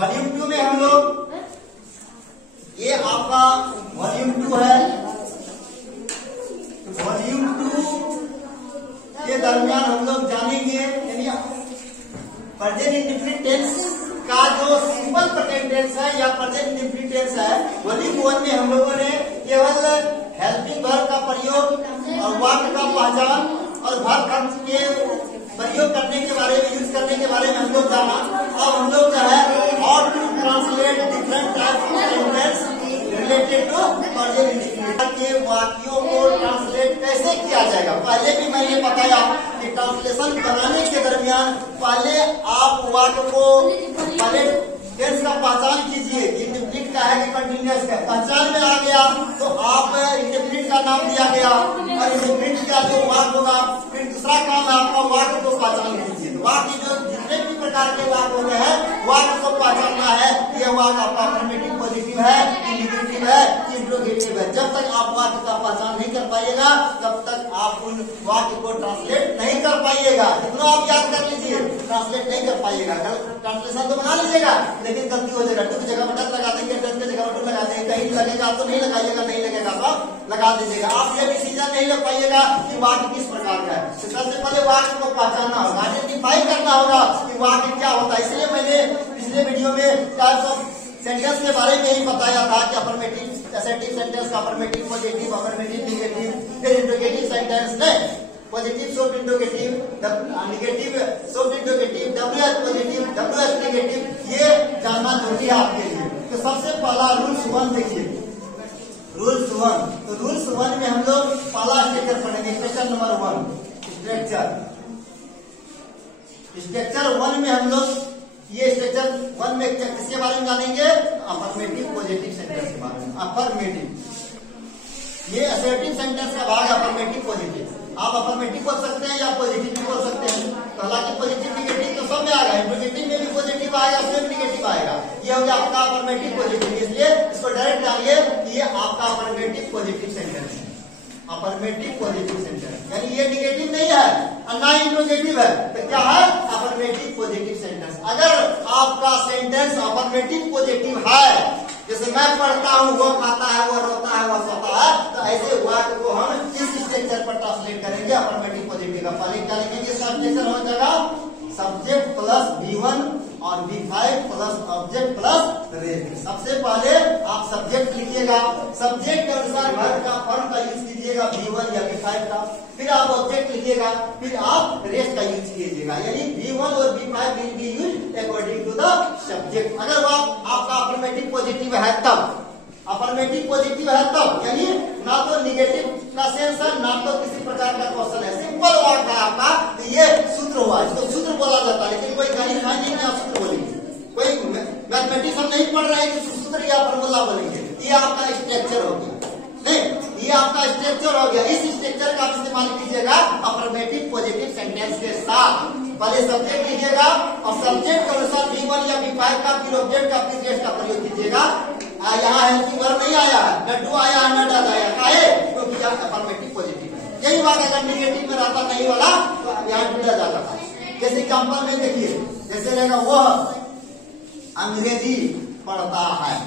Volume 2 में हम लोग, ये आपका वॉल्यूम 2 है। वॉल्यूम 2 के दरमियान हम लोग जानेंगे यानी प्रेजेंट इंडेफिनिट टेंस का जो सिंपल प्रेजेंट टेंस है या प्रेजेंट इंडेफिनिट टेंस है। वॉल्यूम 1 में हम लोगों ने केवल हेल्पिंग वर्ब का प्रयोग और वाक्य का पहचान और वर्ब के प्रयोग करने के बारे में, यूज करने के बारे में हम लोग जाना। अब हम लोग जो है how to translate different types of sentence related to present indefinite के वाक्यों को ट्रांसलेट कैसे किया जाएगा। पहले भी मैंने बताया कि ट्रांसलेशन बनाने के दरमियान पहले आप वाक्य को पहले टेंस का पहचान कीजिए कि इंडेफिनिट का है कि कंटिन्यूअस का। पहचान में आ गया तो आप इंडेफिनिट का नाम दिया गया और इंडेफिनिट का जो वाक्य होगा, फिर दूसरा काम है आपका वाक्य को पहचान कीजिए। वाक्य जो जितने भी प्रकार के वाक्य होते हैं वाक्य को पहचानना है। ये वाक्य आपका अफर्मेटिव, पॉजिटिव है, इंडिकेटिव है, इंट्रोगेटिव है। जब तक आप वाक्य का पहचान नहीं कर पाइएगा तब तक आप उन वाक्य को ट्रांसलेट नहीं कर पाइएगा। जितना आप याद कर लीजिए ट्रांसलेट नहीं कर पाइएगा। ट्रांसलेशन तो बना लीजिएगा लेकिन गलती हो जाएगा। टू की जगह बटन लगा देंगे, डन की जगह बटन लगा देंगे, कहीं लगेगा तो नहीं लगाइएगा, नहीं लगेगा तो लगा दीजिएगा। आप ये डिसीजन नहीं ले पाइएगा कि वाक्य किस प्रकार का है। तो सबसे पहले वाक्य को पहचानना होगा, आइडेंटिफाई करना होगा कि वाक्य क्या होता है। इसलिए मैंने पिछले वीडियो में टाइप्स ऑफ सेंटेंस के बारे में ही बताया था कि अफर्मेटिव असर्टिव सेंटेंस का अफर्मेटिव, पॉजिटिव, अफर्मेटिव, नेगेटिव, फिर इंट्रोगेटिव सेंटेंस ने positive short interrogative, negative short interrogative, WH positive, WH negative, ये जानना जरूरी है आपके लिए। तो सबसे पहला रूल्स 1 देखिए, रूल्स 1। तो रूल्स 1 में हम लोग पहला स्ट्रक्चर पढ़ेंगे, स्ट्रक्चर नंबर 1 स्ट्रक्चर। स्ट्रक्चर 1 में हम लोग ये स्ट्रक्चर 1 में किसके बारे में जानेंगे? अफर्मेटिव पॉजिटिव सेंटेंस के बारे में। अफर्मेटिव ये असर्टिव सेंटेंस का भाग है, अफर्मेटिव पॉजिटिव। आप अफर्मेटिव बोल सकते हैं या पॉजिटिव भी बोल सकते हैं। तो हालांकि पॉजिटिव निगेटिव तो सब में आएगा, इंट्रोगेटिव में भी पॉजिटिव आएगा, उसमें भी निगेटिव आएगा। ये हो गया आपका अफर्मेटिव पॉजिटिव, इसलिए इसको डायरेक्ट जानिए कि ये आपका अफर्मेटिव पॉजिटिव सेंटेंस है। अफर्मेटिव पॉजिटिव सेंटेंस यानी ये निगेटिव नहीं है और ना इंट्रोगेटिव है, तो क्या है? Affirmative positive sentence. अगर आपका सेंटेंस अफर्मेटिव पॉजिटिव है, जैसे मैं पढ़ता हूँ, वो खाता है, वो रोता है, वो सोता है, तो ऐसे वाक्य को हम इस स्ट्रक्चर पर ट्रांसलेट करेंगे अफर्मेटिव पॉजिटिव का। पहले क्या लिखेंगे? इसका स्ट्रक्चर हो जाएगा सब्जेक्ट प्लस V1 और V5 plus object plus rest. सबसे पहले आप सब्जेक्ट लिखिएगा, सब्जेक्ट के अनुसार वर्ब का फॉर्म का यूज कीजिएगा V1 या V5 का, फिर आप ऑब्जेक्ट लिखिएगा, फिर आप रेस्ट का यूज कीजिएगा। यानी V1 और V5 will be used according to the subject. अगर वो आपका अफर्मेटिव पॉजिटिव है तब, अफर्मेटिव पॉजिटिव है तब, यानी ना तो निगेटिव का सेंस है ना तो किसी प्रकार का क्वेश्चन है, सिंपल वर्ड है आपका, तो ये सूत्र हुआ, इसको सूत्र बोला जाता है। लेकिन कोई गणित है नहीं आप सूत्र बोलेंगे, कोई मैथमेटिक्स हम नहीं पढ़ रहे हैं कि सूत्र या फॉर्मूला बोलेंगे। ये आपका स्ट्रक्चर हो गया, नहीं ये आपका स्ट्रक्चर हो गया। इस स्ट्रक्चर का इस्तेमाल कीजिएगा अफर्मेटिव पॉजिटिव सेंटेंस के साथ। पहले सब्जेक्ट लीजिएगा और सब्जेक्ट के अनुसार V1 या V5 का, फिर ऑब्जेक्ट का, फिर रेस्ट का प्रयोग कीजिएगा। यहाँ हेल्पिंग वर्ब नहीं आया है, लड्डू आया है, नट आया है, क्योंकि यहाँ अफर्मेटिव पॉजिटिव है। यही बात अगर निगेटिव में रहता नहीं वाला तो यहाँ जुड़ा जाता था। जैसे एग्जाम्पल में देखिए, जैसे रहेगा वह अंग्रेजी पढ़ता है,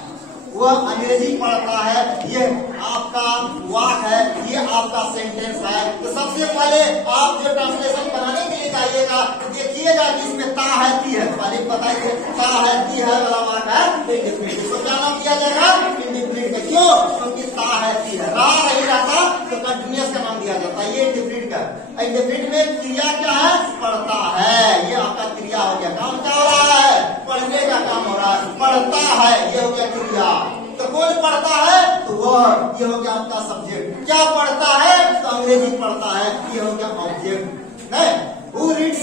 वह अंग्रेजी पढ़ता है, ये आपका वाक्य है, ये आपका सेंटेंस है। तो सबसे पहले आप जो ट्रांसलेशन बनाने के लिए जाइएगा देखिएगा कि इसमें ता है ती है, पहले बताइए ता है ती है वाला वाक्य है इंडेफिनिट। इसको क्या नाम दिया जाएगा? इंडेफिनिट का। क्यों? क्योंकि ता है ती है, रा नहीं रहता तो कंटिन्यूअस का नाम दिया जाता है। ये इंडेफिनिट का। इंडेफिनिट में क्रिया क्या है? पढ़ता है, ये आपका क्रिया हो गया। काम क्या हो रहा है? पढ़ने का काम हो रहा है, पढ़ता है, ये हो गया क्रिया। तो कौन पढ़ता है? तो वह, ये हो गया आपका सब्जेक्ट। क्या पढ़ता है? तो अंग्रेजी पढ़ता है, ये हो गया ऑब्जेक्ट है। Who reads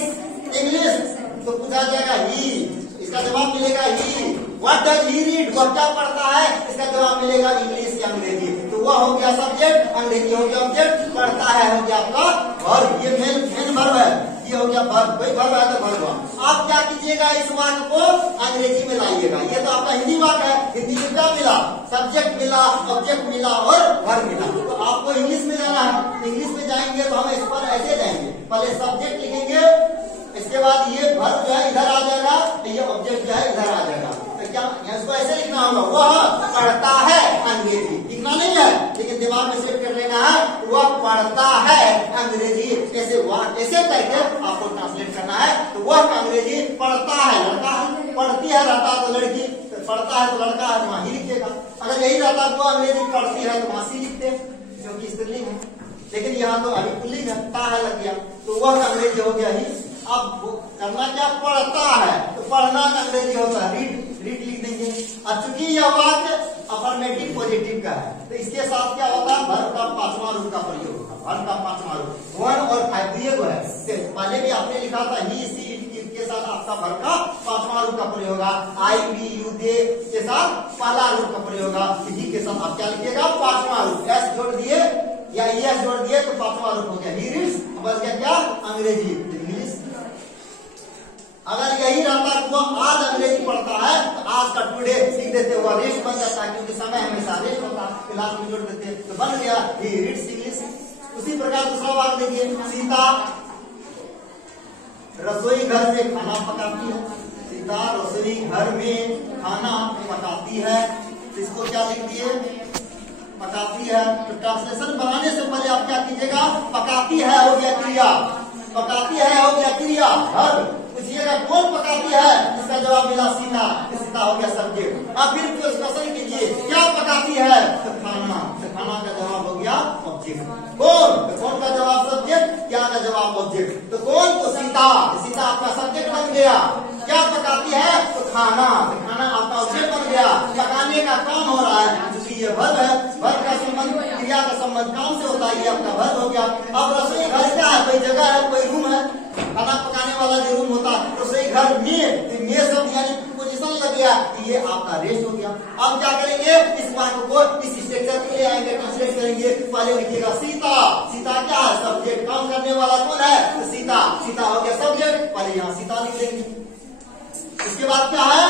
English? तो पूछा जाएगा ही, इसका जवाब मिलेगा ही। What does he read? वह क्या पढ़ता है? इसका जवाब मिलेगा इंग्लिश या अंग्रेजी। तो वह हो गया सब्जेक्ट, अंग्रेजी हो गया ऑब्जेक्ट, पढ़ता है हो गया आपका वर्ब। ये मेन वर्ब है, ये हो गया वर्ब। कोई वर्ब है तो वर्ब। आप क्या कीजिएगा? इस वाक्य को अंग्रेजी में लाइएगा। ये तो आपका हिंदी वाक्य है, हिंदी में क्या मिला? सब्जेक्ट मिला, ऑब्जेक्ट मिला और वर्ब मिला। तो आपको इंग्लिश में जाना है, इंग्लिश में जाएंगे तो हम इस पर ऐसे जाएंगे, पहले सब्जेक्ट लिखेंगे, इसके बाद ये वर्ब जो है इधर आ जाएगा, ये ऑब्जेक्ट जो है इधर आ जाएगा। तो इसको ऐसे लिखना होगा, वह पढ़ता है अंग्रेजी। लिखना नहीं है, लेकिन दिमाग में सेट कर लेना है, वह पढ़ता है अंग्रेजी। ऐसे ऐसे करके आपको ट्रांसलेट करना है। तो वह अंग्रेजी पढ़ता है, लड़का है, पढ़ती है रहता तो लड़की, पढ़ता है तो लड़का है, वहां ही लिखेगा। अगर यही रहता तो अंग्रेजी पढ़ती है तो वहां सी लिखते, क्योंकि स्त्रीलिंग है। लेकिन यहाँ तो अभी पुल्लिंग है, ता है लग गया, तो वह अंग्रेजी हो गया ही। अब करना क्या, पढ़ता है, तो पढ़ना अंग्रेजी होता है रीड, रीड लिख देंगे। अब चूंकि यह वाक्य अफर्मेटिव पॉजिटिव का है, तो इसके साथ क्या होता है, वर्ब का 5वां रूप का प्रयोग होगा। वर्ब का 5वां रूप 1 और 5 दिए हुए है। पहले भी आपने लिखा था ही, सी, इट के साथ आपका वर्ब का 5वां रूप का प्रयोग होगा। आई, बी, यू, दे के साथ पहला रूप का प्रयोग होगा। ही के साथ आप क्या लिखिएगा, 5वां रूप। एस जोड़ दिए या एस जोड़ दिए तो 5वां रूप हो गया, ही रीड्स। बस क्या, अंग्रेजी, इंग्लिश। अगर यही रहता कि वो आज अंग्रेजी पढ़ता है, तो आज का टुडे लिख देते, हुआ रेस्ट बन जाता है, क्योंकि समय हमेशा रेस्ट होता है, क्लास में जोड़ देते, तो बन गया ही रीड्स इंग्लिश। उसी प्रकार दूसरा वाक्य देखिए, सीता रसोई घर में खाना पकाती है। सीता रसोई घर में खाना पकाती है, इसको क्या लिख दिए, पकाती है। तो ट्रांसलेशन बनाने से पहले आप क्या कीजिएगा, पकाती है हो गया क्रिया, पकाती है हो गया क्रिया, हर पूछिएगा कौन पकाती है, इसका जवाब मिला सीता, सीता हो गया सब्जेक्ट। अब फिर क्वेश्चन कीजिए, क्या पकाती है, तो खाना, तो खाना का जवाब हो गया ऑब्जेक्ट। कौन, तो कौन का जवाब सब्जेक्ट, क्या का जवाब ऑब्जेक्ट। तो कौन, तो सीता, सीता आपका सब्जेक्ट बन गया। क्या पकाती है, तो खाना, तो खाना आपका ऑब्जेक्ट बन गया। पकाने का काम हो रहा है, क्योंकि ये वर्ब है, वर्ब का संबंध क्रिया का संबंध काम से होता है, ये आपका वर्ब हो गया। अब रसोई घर क्या है, कोई जगह है, कोई रूम है, खाना पकाने वाला जो रूम होता है, रसोई घर में, तो में सब यानी पोजीशन लग गया, ये आपका रेस्ट हो गया। अब क्या करेंगे, इस वाक्य को इस स्ट्रक्चर को ले आएंगे, ट्रांसलेट करेंगे। पहले लिखिएगा सीता, सीता क्या है, सब्जेक्ट, काम करने वाला कौन है, तो सीता, सीता हो गया सब्जेक्ट, पहले यहाँ सीता लिख देंगे। इसके बाद क्या है,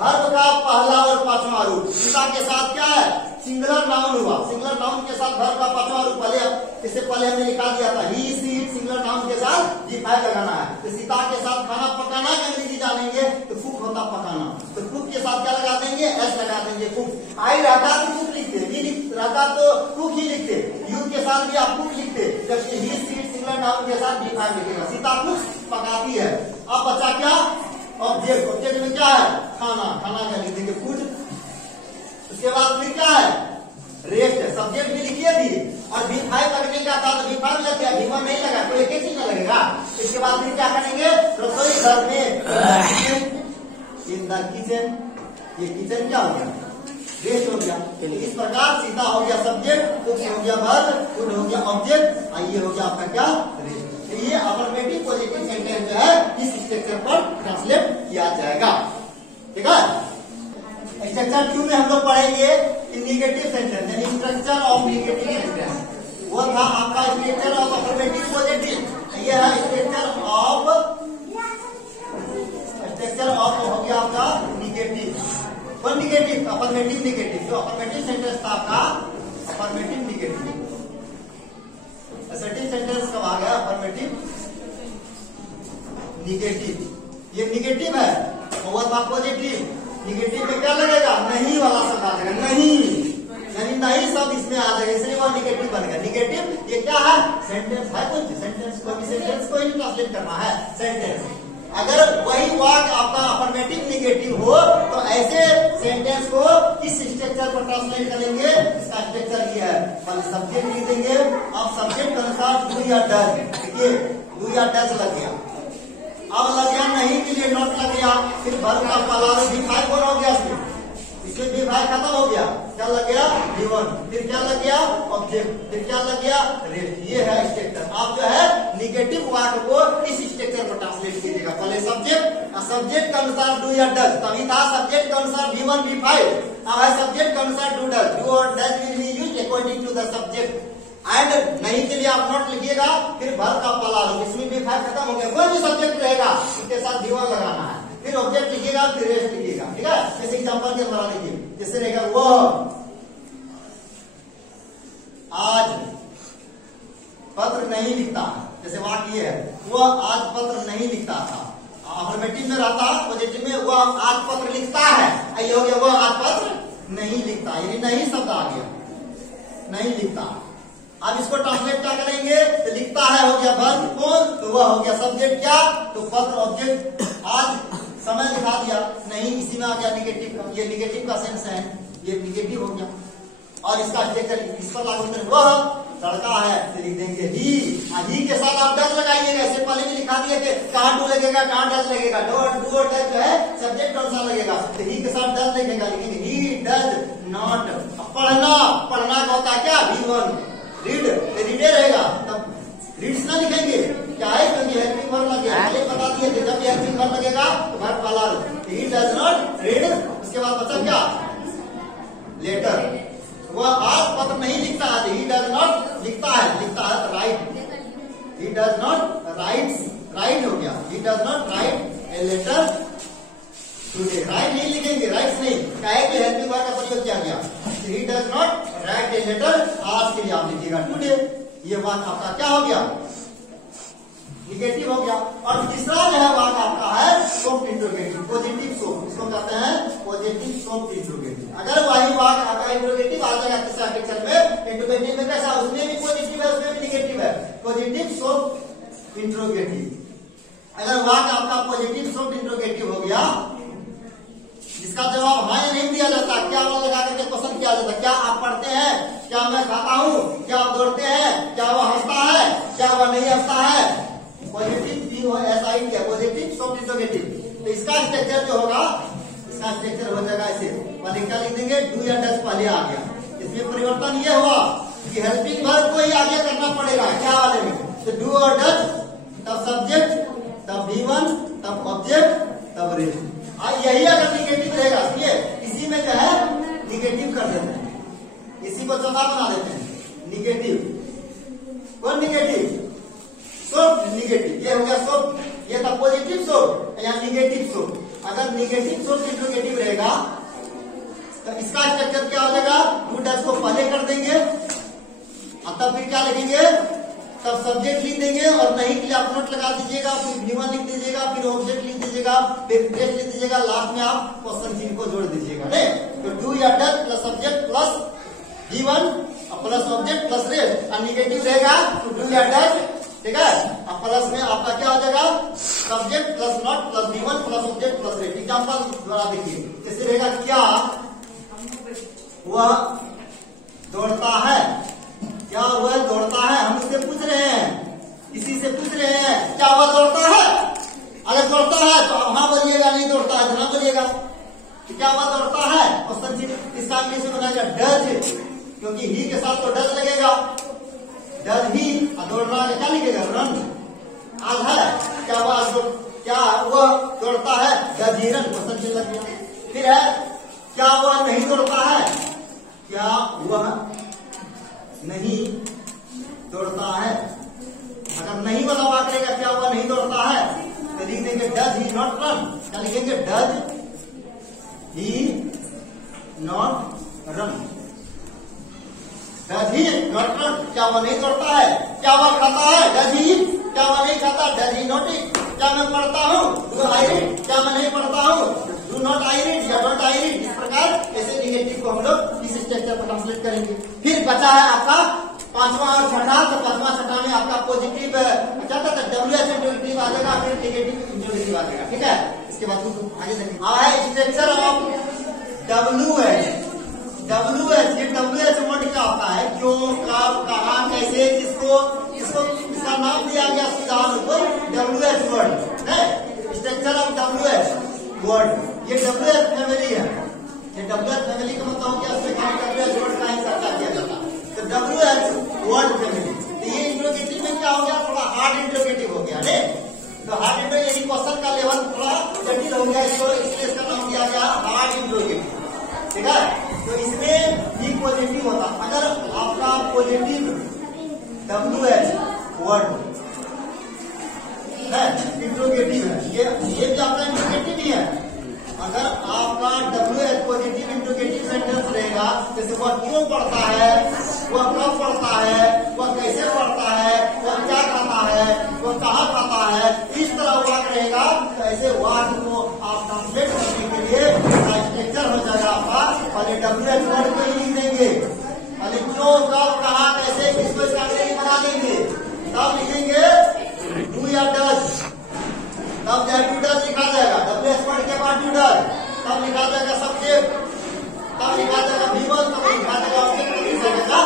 वर्ब का पहला और 5वां रूप। सीता के साथ क्या है, सिंगुलर नाउन हुआ, सिंगुलर नाउन के साथ वर्ब का 5वां रूप। पहले इससे पहले हमने लिखा दिया था ही, सी, इट, सिंगुलर नाउन के साथ जी फाइव लगाना है। तो सीता के साथ खाना पकाना का अंग्रेजी जानेंगे, तो कुक होता पकाना, तो कुक के साथ क्या लगा देंगे, एस लगा देंगे, कुक। आई रहता तो कुक लिखते, बी रहता तो कुक ही लिखते, यू के साथ भी आप कुक लिखते, जबकि ही, सी, इट, सिंगुलर नाउन के साथ जी फाइव लिखेगा। सीता कुक पकाती है। अब बचा क्या, ऑब्जेक्ट, ऑब्जेक्ट में क्या है, खाना, खाना क्या लिख देंगे, फूड। उसके बाद फिर क्या है, रेस्ट है, सब्जेक्ट भी लिखिए भी, और V5 लगने का था तो V5 लग गया, V1 नहीं लगा, कोई एक ही चीज में लगेगा। इसके बाद फिर क्या करेंगे, रसोई घर में, इन द किचन, ये किचन क्या हो गया, रेस्ट हो गया। इस प्रकार सीता हो गया सब्जेक्ट, कुक हो गया वर्ब, फूड हो गया ऑब्जेक्ट, और ये हो गया आपका क्या, रेस्ट। ये अफर्मेटिव पॉजिटिव सेंटेंस जो है इस स्ट्रक्चर पर ट्रांसलेट किया जाएगा। ठीक है, स्ट्रक्चर 2 में हम लोग पढ़ेंगे इंडिकेटिव सेंटेंस, यानी स्ट्रक्चर ऑफ निगेटिव सेंटेंस। वो था आपका स्ट्रक्चर ऑफ अफर्मेटिव पॉजिटिव, ये है स्ट्रक्चर ऑफ हो गया आपका निगेटिव। कौन निगेटिव, अफर्मेटिव निगेटिव। जो अफर्मेटिव सेंटेंस था आपका अफर्मेटिव निगेटिव। असर्टिव सेंटेंस कब आ गया, अफर्मेटिव निगेटिव। ये निगेटिव है, वो था पॉजिटिव। निगेटिव में क्या लगेगा, नहीं वाला शब्द आ जाएगा, नहीं, यानी नहीं शब्द इसमें आ जाएगा, इसलिए वो निगेटिव बन गया। निगेटिव ये क्या है, सेंटेंस है, कुछ सेंटेंस को भी, सेंटेंस को ही ट्रांसलेट करना है, सेंटेंस। अगर वही वाक्य आपका अफर्मेटिव निगेटिव हो तो ऐसे सेंटेंस को किस स्ट्रक्चर पर ट्रांसलेट करेंगे, इसका स्ट्रक्चर ये है। पहले सब्जेक्ट लिख देंगे, अब सब्जेक्ट के अनुसार डू या डज, देखिए डू या डज लग गया, अब लग गया नहीं के लिए नॉट लग गया, फिर वर्ब का पहला V5 हो गया, इसमें V5 खत्म हो गया, क्या लग गया, V1, फिर क्या लग गया, ऑब्जेक्ट, फिर क्या लग गया, रेस्ट। ये है स्ट्रक्चर। आप जो है निगेटिव वाक्य को इस स्ट्रक्चर पर ट्रांसलेट कीजिएगा। पहले सब्जेक्ट, सब्जेक्ट के अनुसार डू या डज, तभी था सब्जेक्ट के अनुसार V1 V5, अब है सब्जेक्ट के अनुसार डू डज, डू और does will be used according to the subject. And नहीं के लिए आप नॉट लिखिएगा, फिर वर्ब का पहला रूप, इसमें V5 खत्म हो गया, कोई भी सब्जेक्ट रहेगा उसके साथ V1 लगाना है, फिर ऑब्जेक्ट लिखिएगा, फिर रेस्ट लिखिएगा। ठीक है, जैसे एग्जांपल के बना लीजिए, जैसे रहेगा वो आज पत्र नहीं लिखता, जैसे वाक्य है वह आज पत्र नहीं लिखता था। अफर्मेटिव में रहता, पॉजिटिव में वह आज पत्र लिखता है, ये हो गया वह आज पत्र नहीं लिखता, यानी नहीं शब्द आ गया, नहीं लिखता। अब इसको ट्रांसलेट क्या करेंगे, तो लिखता है हो गया वर्ब कौन, तो वह हो गया सब्जेक्ट क्या, तो पत्र ऑब्जेक्ट आज समय दिखा दिया, नहीं इसी में आ गया निगेटिव, ये निगेटिव का सेंस है, ये निगेटिव हो गया। और इसका स्ट्रक्चर इस पर लागू होता है, वह लड़का है तो लिख देंगे ही के साथ आप डज लगाइएगा। इससे पहले भी लिखा दिया कि कहाँ डू लगेगा, कहाँ डज लगेगा, डू और डज जो है सब्जेक्ट कौन सा लगेगा, तो ही के साथ डज लगेगा, लिखेंगे ही डज नॉट। पढ़ना, पढ़ना का होता है क्या, V1 रीड, रीडे रहेगा, तब रीड्स ना लिखेंगे, क्या है क्योंकि हेल्पिंग वर्ब लग गया, पहले बता दिए थे जब हेल्पिंग वर्ब लगेगा तो वर्ब वाला ही डज नॉट रीड। उसके बाद बचा क्या, लेटर, वह आज पत्र नहीं लिखता है, ही डज नॉट लिखता है write, he does not writes, write हो गया, he does not write a letter today, write नहीं लिखेंगे, राइट्स नहीं, क्या है कि हेल्पिंग वर्ब का प्रयोग किया गया, he does not write a letter, आज के लिए आप लिखिएगा टुडे। ये बात आपका क्या हो गया, निगेटिव हो गया। और तीसरा जो है वाक्य आपका है सॉफ्ट इंट्रोगेटिव, पॉजिटिव सॉफ्ट, इसको कहते हैं पॉजिटिव सॉफ्ट इंट्रोगेटिव। अगर वही वाक्य आपका इंट्रोगेटिव आ जाएगा तीसरा सेक्शन में, इंट्रोगेटिव में कैसा, उसमें भी पॉजिटिव है उसमें भी निगेटिव है, पॉजिटिव सॉफ्ट इंट्रोगेटिव। अगर वाक्य आपका पॉजिटिव सॉफ्ट इंट्रोगेटिव हो गया, जिसका जवाब हाँ या नहीं दिया जाता, क्या वाला लगा करके क्वेश्चन किया जाता, क्या आप पढ़ते हैं, क्या मैं खाता हूँ, क्या आप दौड़ते हैं, क्या वह हंसता है, क्या वह नहीं हंसता है, पॉजिटिव ऐसा ही क्या, पॉजिटिव सॉफ्ट इंट्रोगेटिव। तो इसका स्ट्रक्चर जो होगा, इसका स्ट्रक्चर हो जाएगा ऐसे, पहले क्या लिख देंगे, डू या डज पहले आ गया। इसमें परिवर्तन ये हुआ कि हेल्पिंग वर्ब को ही आगे करना पड़ेगा, क्या वाले में, तो डू और डज, तब सब्जेक्ट, तब V1, तब ऑब्जेक्ट, तब रेस्ट। यही अगर निगेटिव रहेगा, ये इसी में जो है निगेटिव कर देते हैं, इसी को चौथा बना देते हैं निगेटिव। कौन निगेटिव, सॉफ्ट निगेटिव, ये हो गया सॉफ्ट, ये था पॉजिटिव सॉफ्ट या निगेटिव सॉफ्ट। अगर निगेटिव सॉफ्ट इंट्रोगेटिव रहेगा तो इसका स्ट्रक्चर क्या हो जाएगा, डू डज को पहले कर देंगे और तब फिर क्या लिखेंगे, तब सब्जेक्ट लिख देंगे और नहीं के लिए आप नोट लगा दीजिएगा, फिर V1 लिख दीजिएगा, फिर ऑब्जेक्ट लिख दीजिएगा, फिर रेस्ट लिख दीजिएगा, लास्ट में आप क्वेश्चन चिन्ह को जोड़ दीजिएगा। तो डू या does plus subject plus V1 plus object plus rest, और निगेटिव रहेगा तो डू या डज, ठीक है, अब प्लस में आपका क्या हो जाएगा, subject plus not plus V1 plus object plus rest. Example द्वारा देखिए, कैसे रहेगा, क्या वह दौड़ता है, क्या वह दौड़ता है, हम उससे पूछ रहे हैं, किसी से पूछ रहे हैं क्या वह दौड़ता है, अगर दौड़ता है तो हाँ बोलिएगा, नहीं दौड़ता है तो ना बोलिएगा, क्या वह दौड़ता है, क्वेश्चन चिन्ह इसका इंग्लिश में बनाएगा डज, क्योंकि ही के साथ तो डज लगेगा, डज ही, दौड़ रहा है क्या लिखेगा, रन, आज है, क्या वह दौड़ता है, डज ही रन, क्वेश्चन चिन्ह लग गया। फिर है क्या वह नहीं दौड़ता है, क्या वह नहीं दौड़ता है, अगर नहीं वाला वाक्य रहेगा क्या वह नहीं दौड़ता है, तो लिख देंगे डज ही नॉट रन, क्या लिखेंगे, does he not run, does he not run, क्या वह नहीं दौड़ता है, क्या वह खाता है, डज ही, क्या वह नहीं खाता, डज ही नॉट ईट, क्या मैं पढ़ता हूँ, डू आई रीड, क्या मैं नहीं पढ़ता हूँ, डू नॉट आई रीड या डोंट आई रीड। इस प्रकार ऐसे निगेटिव को हम लोग इस स्ट्रक्चर पर ट्रांसलेट करेंगे। फिर बचा है आपका पांचवा और छठा, तो पांचवा छठा में आपका पॉजिटिव क्या था, WH इंट्रोगेटिव आ जाएगा, फिर निगेटिव इंट्रोगेटिव आ जाएगा, ठीक है। इसके बाद आगे देखेंगे स्ट्रक्चर ऑफ WH। WH, ये WH वर्ड क्या होता है, क्यों, कब, कहाँ, कैसे, किसको, इसका नाम दिया गया सिद्धांत को WH वर्ड है, स्ट्रक्चर ऑफ WH वर्ड। ये WH फैमिली है, ये WH फैमिली का मतलब क्या, उसमें WH वर्ड का ही चर्चा किया जाता है, तो WH वर्ड फैमिली। तो ये इंट्रोगेटिव में क्या हो गया, थोड़ा हार्ड इंट्रोगेटिव हो गया, तो हार्ड इंट्रोगेटिव क्वेश्चन का लेवल थोड़ा जटिल हो गया, इसलिए इसका नाम दिया गया हार्ड इंट्रोगेटिव, ठीक है। तो इसमें भी पॉजिटिव होता, अगर आपका पॉजिटिव WH वर्ड है, इंट्रोगेटिव है, ये भी आपका इंट्रोगेटिव ही है। अगर आपका WH पॉजिटिव इंट्रोगेटिव सेंटेंस रहेगा, जैसे वह क्यों पढ़ता है, वह कब पढ़ता है, वह कैसे पढ़ता है, वह क्या खाता है, वह कहाँ खाता है, इस तरह वाक्य रहेगा, तो ऐसे वाक्य को आप ट्रांसलेट करने के लिए स्ट्रक्चर डब्ल्यू एच वर्ड को ही लिख देंगे। पहले क्यों, कब, कहाँ, कैसे, किसको इसका अंग्रेजी बना देंगे। तब लिखेंगे डू या डज, तब डू डज लिखा जाएगा। डब्ल्यू एच वर्ड के बाद डू डज, तब लिखा जाएगा सब्जेक्ट, तब लिखा जाएगा V1, तब लिखा जाएगा ऑब्जेक्ट, तब लिखा जाएगा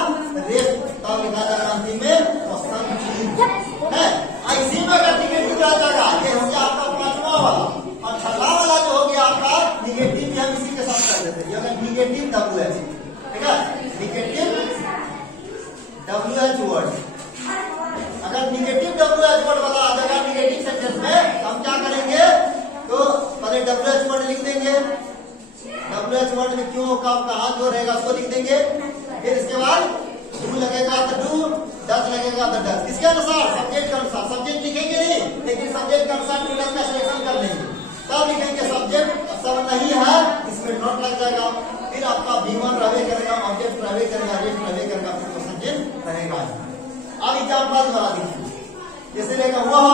रेस्ट, तब लिखा जाएगा अंतिम में है। इसी में अगर निगेटिव आ जाएगा, ये हो गया आपका पांचवा वाला। और छठा वाला जो हो गया आपका निगेटिव, भी हम इसी के साथ कर देते हैं। अगर निगेटिव डब्ल्यू एच, ठीक है, निगेटिव डब्ल्यू एच वर्ड, अगर निगेटिव डब्ल्यू एच वर्ड वाला आ जाएगा निगेटिव सेंटेंस में, हम क्या करेंगे, तो पहले डब्ल्यू एच वर्ड लिख देंगे। डब्ल्यू एच वर्ड में क्यों, कब, कहाँ जो रहेगा उसको लिख देंगे। फिर इसके बाद डू लगेगा तो डू, डज लगेगा तो डज। किसके अनुसार, सब्जेक्ट के अनुसार। सब्जेक्ट लिखेंगे नहीं, लेकिन सब्जेक्ट के अनुसार डू डज का सिलेक्शन कर लेंगे। तब लिखेंगे सब्जेक्ट, सब नहीं है इसमें नोट लग जाएगा। फिर आपका V1 रहे करेगा, ऑब्जेक्ट रहे करेगा, रेस्ट रहे करेगा, फिर सब्जेक्ट रहेगा। अब एग्जाम्पल बना दीजिए, जैसे रहेगा वह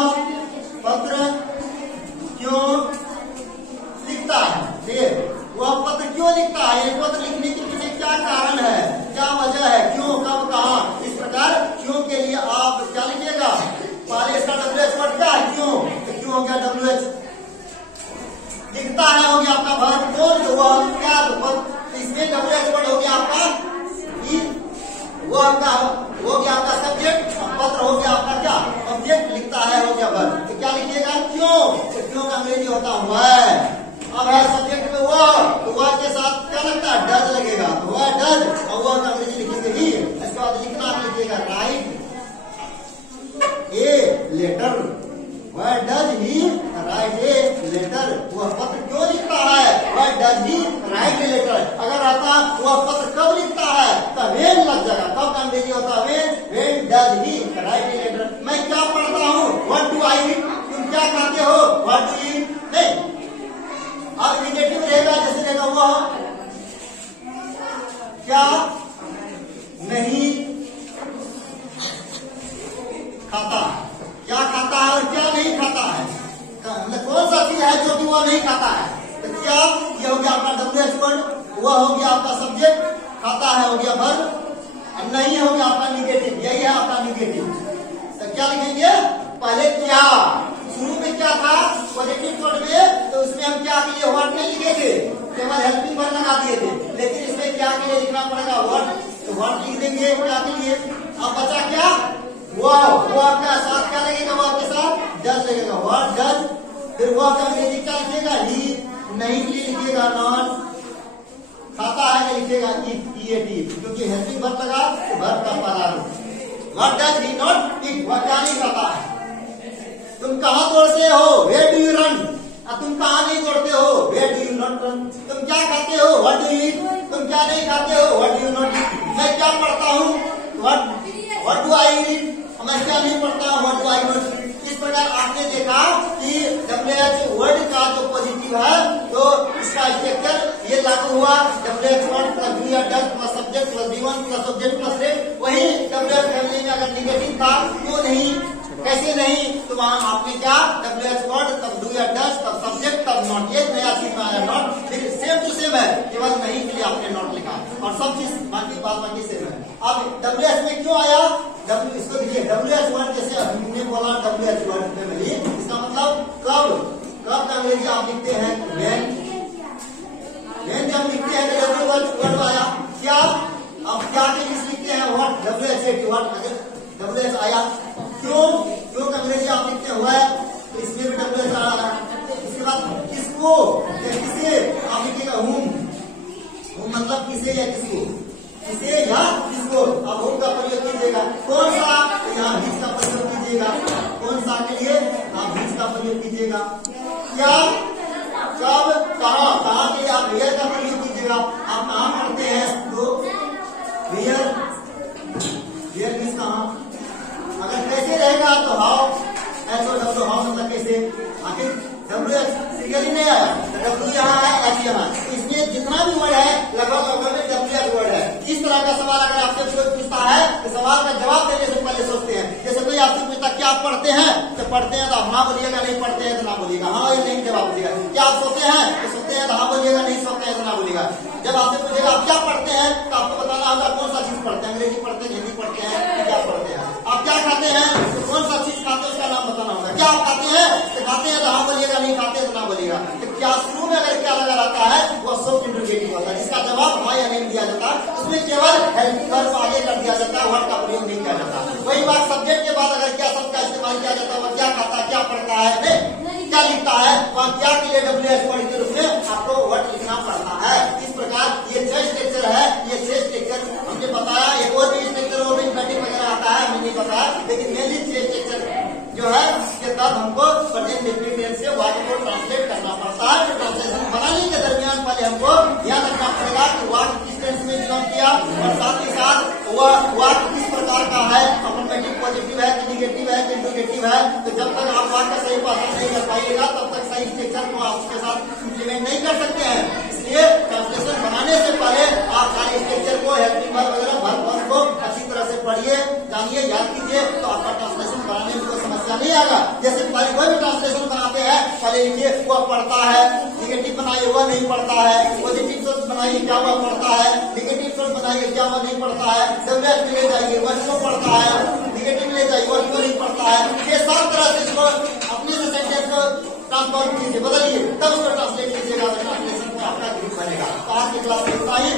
पत्र क्यों लिखता है। ठीक है, वह पत्र क्यों लिखता है, ये पत्र लिखने के पीछे क्या कारण है, क्या वजह है, क्यों, कब, कहाँ। इस प्रकार क्यों के लिए आप क्या लिखिएगा, पहले इसका डब्ल्यू एच वर्ड क्या है, क्यों, तो क्यों हो गया डब्ल्यू एच। लिखता है हो गया आपका वर्ब, कौन, तो वह, क्या, तो इसमें डब्ल्यू एच वर्ड हो गया आपका वो आपका हो गया आपका सब्जेक्ट, पत्र हो गया आपका क्या, ऑब्जेक्ट। लिखता है हो गया वर्ब, तो क्या लिखिएगा, क्यों, तो क्यों का अंग्रेजी होता है। अब है सब्जेक्ट में वो, तो वह के साथ क्या लगता है, डज लगेगा, तो वह डज, और वह का अंग्रेजी लिखेंगे ही। इसके बाद लिखना लिखिएगा राइट ए लेटर, वह does he write a letter. वह पत्र क्यों लिखता है, वह does he write a letter. अगर आता वह पत्र कब लिखता है, तो वेन लग जाएगा। कब का अंग्रेजी होता है when, when does he write a letter. मैं क्या पढ़ता हूँ, व्हाट डू आई ईट, तुम क्या खाते हो, व्हाट डू यू ईट। नहीं, अब निगेटिव रहेगा, जैसे रहेगा वह क्या नहीं खाता, क्या खाता है और क्या नहीं खाता है, मतलब कौन सा चीज है जो कि वह नहीं खाता है। तो क्या, ये हो गया आपका डब्ल्यू एच वर्ड, वह हो गया आपका सब्जेक्ट, खाता है हो गया वर्ब, नहीं हो गया आपका निगेटिव, यही है आपका निगेटिव। तो क्या लिखेंगे, पहले क्या, शुरू में क्या था पॉजिटिव वर्ड में, तो उसमें हम क्या के लिए वर्ड नहीं लिखे थे, केवल हेल्पिंग वर्ड लगा दिए थे। लेकिन इसमें क्या के लिए लिखना पड़ेगा, वर्ड, तो वर्ड लिख देंगे क्या के लिए। अब बचा क्या, वह का साथ क्या लगेगा, वह के साथ डज लगेगा, वह डज। फिर वह का अंग्रेजी क्या लिखिएगा, ही, नहीं के लिए लिखिएगा नॉट, खाता है लिखिएगा ईट, क्योंकि हेल्पिंग वर्ड लगा तो वर्ड का पहला रूप। What does he not eat, वह क्या नहीं खाता है। तुम कहाँ दौड़ते हो, वेयर डू यू रन, तुम कहाँ नहीं दौड़ते हो, where do you not run. तुम क्या खाते हो, व्हाट डू यू ईट, तुम क्या नहीं खाते हो, what do you not eat. मैं क्या पढ़ता हूँ, व्हाट डू आई रीड, मैं क्या नहीं पढ़ता हूँ, what do I not read. इस प्रकार आपने देखा कि डब्ल्यू एच वर्ड का जो पॉजिटिव है, तो इसका स्ट्रक्चर ये लागू हुआ, W H word plus do या does plus subject plus V1 plus subject plus rate. वही डब्ल्यू एच फैमिली में अगर निगेटिव था, क्यों नहीं, कैसे नहीं, तो वहां आपने क्या, डब्ल्यू एच वर्ड, तब डू या डज, तब सब्जेक्ट, तब नॉट। ये नया चीज में आया नॉट, लेकिन सेम टू सेम है, केवल नहीं के लिए आपने नॉट लिखा और सब चीज बाकी बात बाकी सेम है। अब डब्ल्यू एच में क्यों आया, डब्ल्यू, इसको देखिए डब्ल्यू एच वर्ड, जैसे हमने बोला डब्ल्यू एच वर्ड फैमिली, इसका मतलब कब, कब का अंग्रेजी आप लिखते हैं वेन, वेन जब लिखते हैं तो डब्ल्यू एच वर्ड आया। क्या, अब क्या के लिखते हैं what, W H A what, W H आया। क्यों, क्यों का अंग्रेजी आप लिखते हुआ है, तो इसमें भी डब्ल्यू एच आ रहा है। इसके बाद किसको या किसे आप लिखिएगा होम, मतलब किसे या किसको, किसे या किसको आप होम का प्रयोग कीजिएगा। कौन सा, तो यहाँ हिज का प्रयोग कीजिएगा, कौन सा के लिए आप हिज का प्रयोग कीजिएगा। क्या, कब, कहाँ, कहाँ के लिए आप वेयर का प्रयोग कीजिएगा। आप कहाँ पढ़ते हैं, तो वेयर, वेयर मीन्स कहाँ। अगर कैसे रहेगा तो how, H O W, how मतलब कैसे। आखिर डब्ल्यू एच फिगर ही नहीं आया, डब्ल्यू यहाँ है, एच यहाँ है, इसमें जितना भी वर्ड है लगभग लगभग डब्ल्यू एच वर्ड है। इस तरह का सवाल अगर आपसे कोई पूछता है तो सवाल का जवाब देने से पहले सोचते हैं। जैसे कोई आपसे पूछता क्या आप पढ़ते हैं, तो पढ़ते हैं तो हाँ बोलिएगा, नहीं पढ़ते हैं तो ना बोलिएगा, हाँ या नहीं जवाब बोलिएगा। क्या आप सोते हैं, तो सोते हैं तो हाँ बोलिएगा, नहीं सोते हैं तो ना बोलिएगा। जब आपसे पूछेगा आप क्या पढ़ते हैं तो आपको बताना होगा कौन सा चीज पढ़ते हैं, अंग्रेजी पढ़ते हैं, हिंदी पढ़ते हैं, क्या पढ़ते हैं। आप क्या खाते हैं तो कौन सा चीज खाते हैं उसका नाम बताना होगा। क्या आप खाते हैं तो खाते हैं तो हाँ बोलिएगा, नहीं खाते हैं तो ना बोलिएगा। तो क्या शुरू में अगर क्या लगा रहता है वो सोच इंटरोगेटिव होता है, जिसका जवाब हाँ या नहीं दिया जाता, उसमें केवल हेल्पिंग वर्ब आगे कर दिया जाता है, वर्ड का प्रयोग नहीं किया जाता। वही बात सब्जेक्ट के बाद अगर क्या शब्द का इस्तेमाल किया जाता है, वह क्या खाता है, क्या पढ़ता है, क्या लिखता है, वहाँ क्या के लिए WH के रूप में आपको वर्ड लिखना पड़ता है। इस प्रकार ये 6 स्ट्रक्चर है। ये 6 स्ट्रक्चर हमने बताया, एक और भी स्ट्रक्चर और इंफिनिटिव वगैरह आता है, हमें नहीं पता, लेकिन मेनली 6 स्ट्रक्चर जो है इसके बाद हमको प्रेजेंट डेफिनिट टेंस से वाक्य को ट्रांसलेट करना पड़ता है। ट्रांसलेशन बनाने के दरमियान पहले हमको ध्यान रखना पड़ेगा कि वाक्य किस टेंस में बिलोंग किया और साथ ही साथ वह वाक्य किस प्रकार का है, अफर्मेटिव पॉजिटिव है कि निगेटिव है कि इंट्रोगेटिव है। तो जब तक आप वाक्य सही पसंद नहीं कर पाइएगा तब तक सही स्ट्रक्चर को आप उसके साथ इम्प्लीमेंट नहीं कर सकते हैं। इसलिए ट्रांसलेशन बनाने से पहले आप सारे स्ट्रक्चर को, हेल्पिंग वर्ब वगैरह वर्ब को अच्छी तरह से पढ़िए, जानिए, याद कीजिए, तो आपका ट्रांसलेशन बनाने में कोई समस्या नहीं आएगा। जैसे पहले कोई भी ट्रांसलेशन बनाते हैं पहले लिखिए वह पढ़ता है, निगेटिव बनाइए वह नहीं पढ़ता है, पॉजिटिव शब्द बनाइए क्या वह पढ़ता है, निगेटिव शब्द बनाइए क्या वह नहीं पढ़ता है, WH में ले जाइए वह क्यों पढ़ता है, निगेटिव ले जाइए वह क्यों नहीं पढ़ता है। ये सब तरह से इसको अपने से सेंटेंस को ट्रांसफॉर्म कीजिए, बदलिए, तब उसको ट्रांसलेट कीजिएगा, ट्रांसलेशन में आपका ग्रुप बनेगा। तो आज की क्लास में इतना ही।